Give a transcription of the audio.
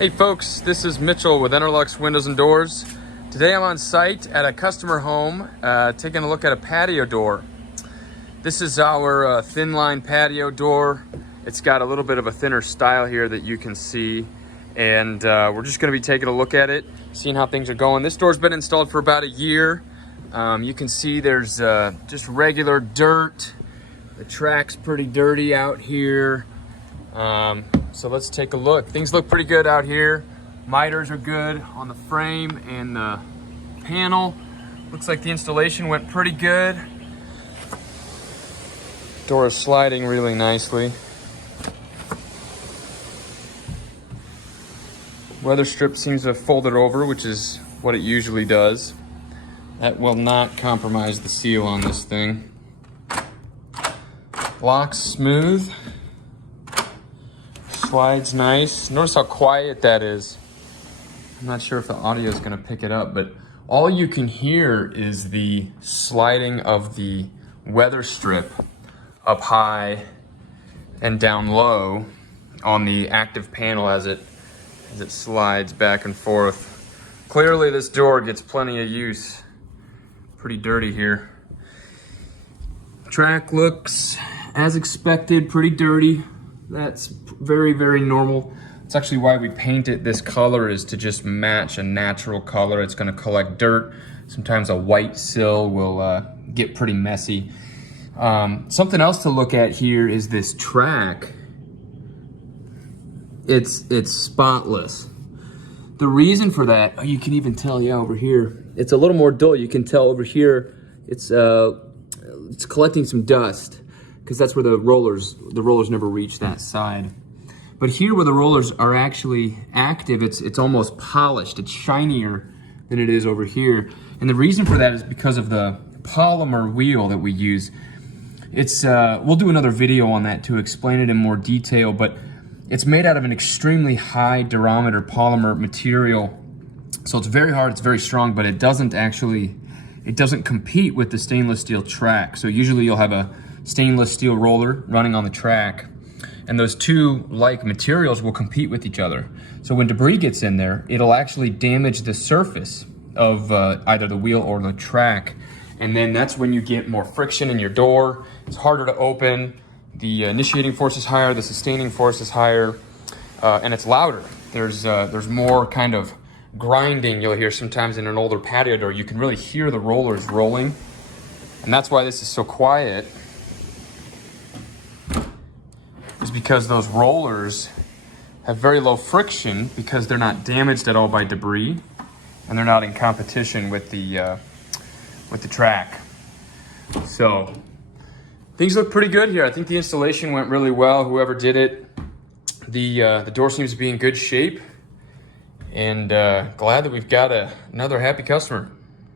Hey folks, this is Mitchell with EnerLux Windows and Doors. Today I'm on site at a customer home taking a look at a patio door. This is our Thinline Patio Door. It's got a little bit of a thinner style here that you can see, and we're just going to be taking a look at it, seeing how things are going. This door's been installed for about a year. You can see there's just regular dirt. The track's pretty dirty out here. So let's take a look. Things look pretty good out here. Miters are good on the frame and the panel. Looks like the installation went pretty good. Door is sliding really nicely. Weather strip seems to have folded over, which is what it usually does. That will not compromise the seal on this thing. Locks smooth. Slides nice. Notice how quiet that is. I'm not sure if the audio is going to pick it up, but all you can hear is the sliding of the weather strip up high and down low on the active panel as it slides back and forth. Clearly this door gets plenty of use. Pretty dirty here. Track looks as expected, pretty dirty. That's very, very normal. It's actually why we paint it this color, is to just match a natural color. It's gonna collect dirt. Sometimes a white sill will get pretty messy. Something else to look at here is this track. It's spotless. The reason for that, you can even tell, yeah, over here. It's a little more dull. You can tell over here, it's collecting some dust, because that's where the rollers never reach that side. But here where the rollers are actually active, it's almost polished. It's shinier than it is over here. And the reason for that is because of the polymer wheel that we use. It's we'll do another video on that to explain it in more detail, but it's made out of an extremely high durometer polymer material. So it's very hard, it's very strong, but it doesn't compete with the stainless steel track. So usually you'll have a stainless steel roller running on the track, and those two like materials will compete with each other. So when debris gets in there, it'll actually damage the surface of either the wheel or the track, and then that's when you get more friction in your door. It's harder to open. The initiating force is higher, the sustaining force is higher, and it's louder. There's more kind of grinding you'll hear sometimes in an older patio door. You can really hear the rollers rolling, and that's why this is so quiet, is because those rollers have very low friction because they're not damaged at all by debris, and they're not in competition with the track. So things look pretty good here. I think the installation went really well. Whoever did it, the door seems to be in good shape, and glad that we've got another happy customer.